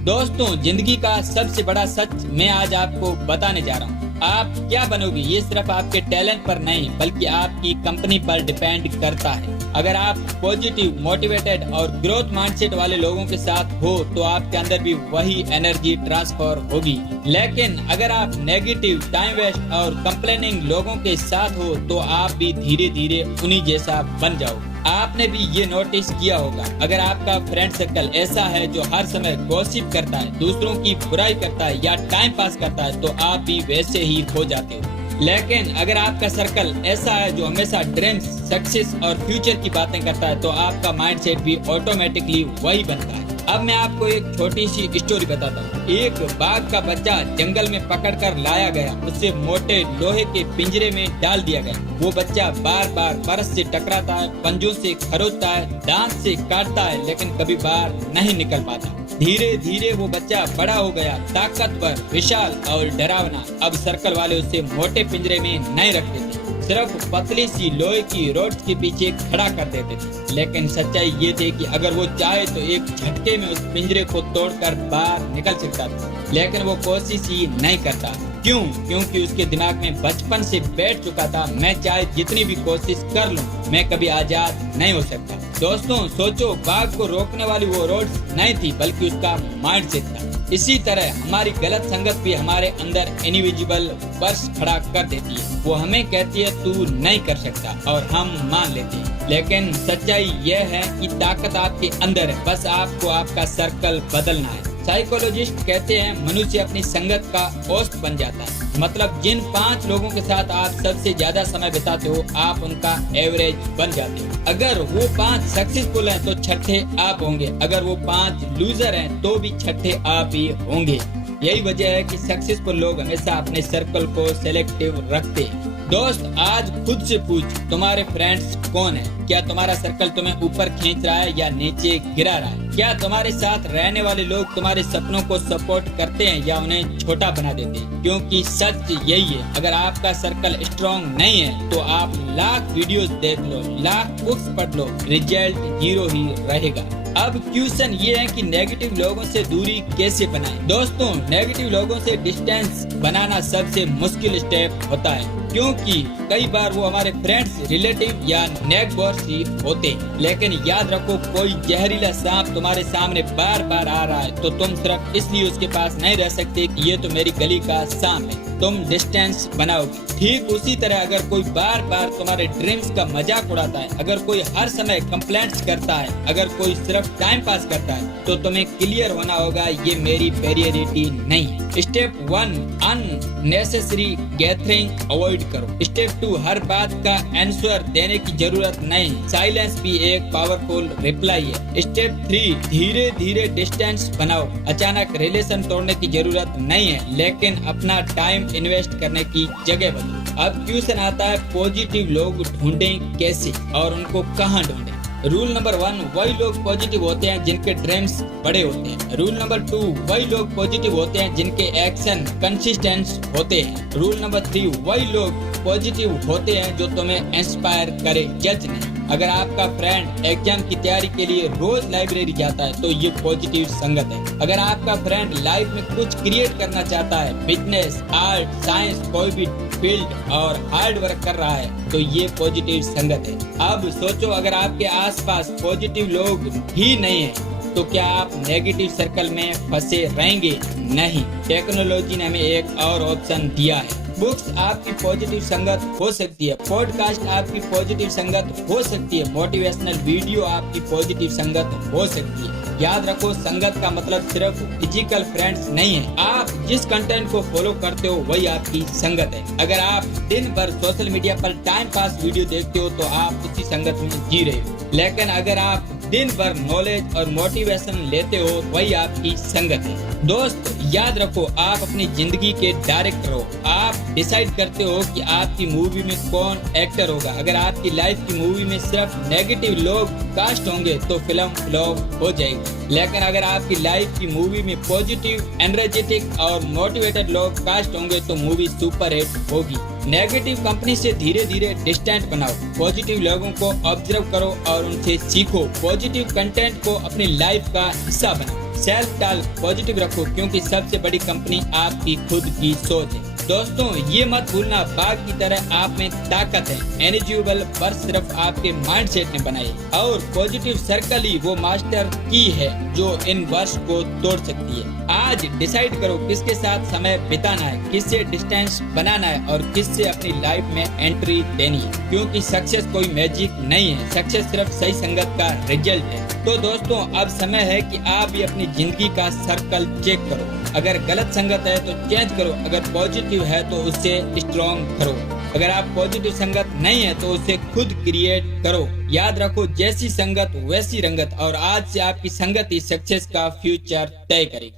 दोस्तों, जिंदगी का सबसे बड़ा सच मैं आज आपको बताने जा रहा हूँ। आप क्या बनोगे ये सिर्फ आपके टैलेंट पर नहीं बल्कि आपकी कंपनी पर डिपेंड करता है। अगर आप पॉजिटिव, मोटिवेटेड और ग्रोथ माइंडसेट वाले लोगों के साथ हो तो आपके अंदर भी वही एनर्जी ट्रांसफर होगी। लेकिन अगर आप नेगेटिव, टाइम वेस्ट और कंप्लेनिंग लोगों के साथ हो तो आप भी धीरे धीरे उन्हीं जैसा बन जाओगे। आपने भी ये नोटिस किया होगा, अगर आपका फ्रेंड सर्कल ऐसा है जो हर समय गॉसिप करता है, दूसरों की बुराई करता है या टाइम पास करता है तो आप भी वैसे ही हो जाते हो। लेकिन अगर आपका सर्कल ऐसा है जो हमेशा ड्रीम्स, सक्सेस और फ्यूचर की बातें करता है तो आपका माइंडसेट भी ऑटोमेटिकली वही बनता है। अब मैं आपको एक छोटी सी स्टोरी बताता हूँ। एक बाघ का बच्चा जंगल में पकड़कर लाया गया, उसे मोटे लोहे के पिंजरे में डाल दिया गया। वो बच्चा बार बार बरस से टकराता है, पंजों से खरोचता है, दांत से काटता है, लेकिन कभी बाहर नहीं निकल पाता। धीरे धीरे वो बच्चा बड़ा हो गया, ताकतवर, विशाल और डरावना। अब सर्कल वाले उसे मोटे पिंजरे में नहीं रखते थे, सिर्फ पतली सी लोहे की रोड के पीछे खड़ा कर देते थे। लेकिन सच्चाई ये थी कि अगर वो चाहे तो एक झटके में उस पिंजरे को तोड़कर बाहर निकल सकता था, लेकिन वो कोशिश ही नहीं करता। क्यों? क्योंकि उसके दिमाग में बचपन से बैठ चुका था, मैं चाहे जितनी भी कोशिश कर लूं, मैं कभी आजाद नहीं हो सकता। दोस्तों सोचो, बाघ को रोकने वाली वो रोड्स नहीं थी बल्कि उसका माइंडसेट था। इसी तरह हमारी गलत संगत भी हमारे अंदर इनविजिबल वर्ष खड़ा कर देती है। वो हमें कहती है तू नहीं कर सकता और हम मान लेते हैं। लेकिन सच्चाई यह है कि ताकत आपके अंदर है, बस आपको आपका सर्कल बदलना है। साइकोलॉजिस्ट कहते हैं मनुष्य अपनी संगत का औसत बन जाता है। मतलब जिन 5 लोगों के साथ आप सबसे ज्यादा समय बिताते हो आप उनका एवरेज बन जाते हो। अगर वो 5 सक्सेसफुल हैं तो छठे आप होंगे, अगर वो 5 लूजर हैं तो भी छठे आप ही होंगे। यही वजह है कि सक्सेसफुल लोग हमेशा अपने सर्कल को सेलेक्टिव रखते हैं। दोस्त आज खुद से पूछ, तुम्हारे फ्रेंड्स कौन है? क्या तुम्हारा सर्कल तुम्हें ऊपर खींच रहा है या नीचे गिरा रहा है? क्या तुम्हारे साथ रहने वाले लोग तुम्हारे सपनों को सपोर्ट करते हैं या उन्हें छोटा बना देते हैं? क्योंकि सच यही है, अगर आपका सर्कल स्ट्रॉन्ग नहीं है तो आप लाख वीडियोस देख लो, लाख बुक्स पढ़ लो, रिजल्ट 0 ही रहेगा। अब क्वेश्चन ये है कि नेगेटिव लोगों से दूरी कैसे बनाएं? दोस्तों नेगेटिव लोगों से डिस्टेंस बनाना सबसे मुश्किल स्टेप होता है, क्योंकि कई बार वो हमारे फ्रेंड्स, रिलेटिव या नेबर्स ही होते हैं। लेकिन याद रखो, कोई जहरीला सांप तुम्हारे सामने बार बार आ रहा है तो तुम सिर्फ इसलिए उसके पास नहीं रह सकते कि ये तो मेरी गली का सांप है, तुम डिस्टेंस बनाओगे। ठीक उसी तरह अगर कोई बार बार तुम्हारे ड्रीम्स का मजाक उड़ाता है, अगर कोई हर समय कंप्लेंट्स करता है, अगर कोई सिर्फ टाइम पास करता है तो तुम्हें क्लियर होना होगा ये मेरी प्रायोरिटी नहीं है। स्टेप 1 अननेसेसरी गैदरिंग अवॉइड करो। स्टेप 2 हर बात का आंसर देने की जरूरत नहीं, साइलेंस भी एक पावरफुल रिप्लाई है। स्टेप 3 धीरे धीरे डिस्टेंस बनाओ। अचानक रिलेशन तोड़ने की जरूरत नहीं है, लेकिन अपना टाइम इन्वेस्ट करने की जगह बदलो। अब क्वेश्चन आता है पॉजिटिव लोग ढूंढें कैसे और उनको कहाँ ढूंढें? रूल नंबर 1 वही लोग पॉजिटिव होते हैं जिनके ड्रीम्स बड़े होते हैं। रूल नंबर 2 वही लोग पॉजिटिव होते हैं जिनके एक्शन कंसिस्टेंट होते हैं। रूल नंबर 3 वही लोग पॉजिटिव होते हैं जो तुम्हें इंस्पायर करे, जज नहीं। अगर आपका फ्रेंड एग्जाम की तैयारी के लिए रोज लाइब्रेरी जाता है तो ये पॉजिटिव संगत है। अगर आपका फ्रेंड लाइफ में कुछ क्रिएट करना चाहता है, बिजनेस, आर्ट, साइंस, कोई भी फील्ड और हार्ड वर्क कर रहा है तो ये पॉजिटिव संगत है। अब सोचो, अगर आपके आसपास पॉजिटिव लोग ही नहीं है तो क्या आप नेगेटिव सर्कल में फंसे रहेंगे? नहीं। टेक्नोलॉजी ने हमें एक और ऑप्शन दिया है। बुक्स आपकी पॉजिटिव संगत हो सकती है, पॉडकास्ट आपकी पॉजिटिव संगत हो सकती है, मोटिवेशनल वीडियो आपकी पॉजिटिव संगत हो सकती है। याद रखो, संगत का मतलब सिर्फ फिजिकल फ्रेंड्स नहीं है। आप जिस कंटेंट को फॉलो करते हो वही आपकी संगत है। अगर आप दिन भर सोशल मीडिया पर टाइम पास वीडियो देखते हो तो आप उसी संगत में जी रहे हो। लेकिन अगर आप दिन भर नॉलेज और मोटिवेशन लेते हो वही आपकी संगत है। दोस्त याद रखो, आप अपनी जिंदगी के डायरेक्टर हो। आप डिसाइड करते हो कि आपकी मूवी में कौन एक्टर होगा। अगर आपकी लाइफ की मूवी में सिर्फ नेगेटिव लोग कास्ट होंगे तो फिल्म फ्लॉप हो जाएगी। लेकिन अगर आपकी लाइफ की मूवी में पॉजिटिव, एनर्जेटिक और मोटिवेटेड लोग कास्ट होंगे तो मूवी सुपर हिट होगी। नेगेटिव कंपनी से धीरे धीरे डिस्टेंस बनाओ, पॉजिटिव लोगों को ऑब्जर्व करो और उनसे सीखो, पॉजिटिव कंटेंट को अपनी लाइफ का हिस्सा बनाओ। सेल्फ टॉक पॉजिटिव रखो, क्योंकि सबसे बड़ी कंपनी आपकी खुद की सोच है। दोस्तों ये मत भूलना, बाघ की तरह आप में ताकत है। एनर्जेबल वर्ष सिर्फ आपके माइंडसेट ने बनाई है और पॉजिटिव सर्कल ही वो मास्टर की है जो इन वर्ष को तोड़ सकती है। आज डिसाइड करो किसके साथ समय बिताना है, किससे डिस्टेंस बनाना है और किससे अपनी लाइफ में एंट्री देनी है, क्योंकि सक्सेस कोई मैजिक नहीं है, सक्सेस सिर्फ सही संगत का रिजल्ट है। तो दोस्तों अब समय है कि आप भी अपनी जिंदगी का सर्कल चेक करो। अगर गलत संगत है तो चेंज करो, अगर पॉजिटिव है तो उससे स्ट्रॉन्ग करो, अगर आप पॉजिटिव संगत नहीं है तो उसे खुद क्रिएट करो। याद रखो, जैसी संगत वैसी रंगत, और आज से आपकी संगत ही सक्सेस का फ्यूचर तय करेगी।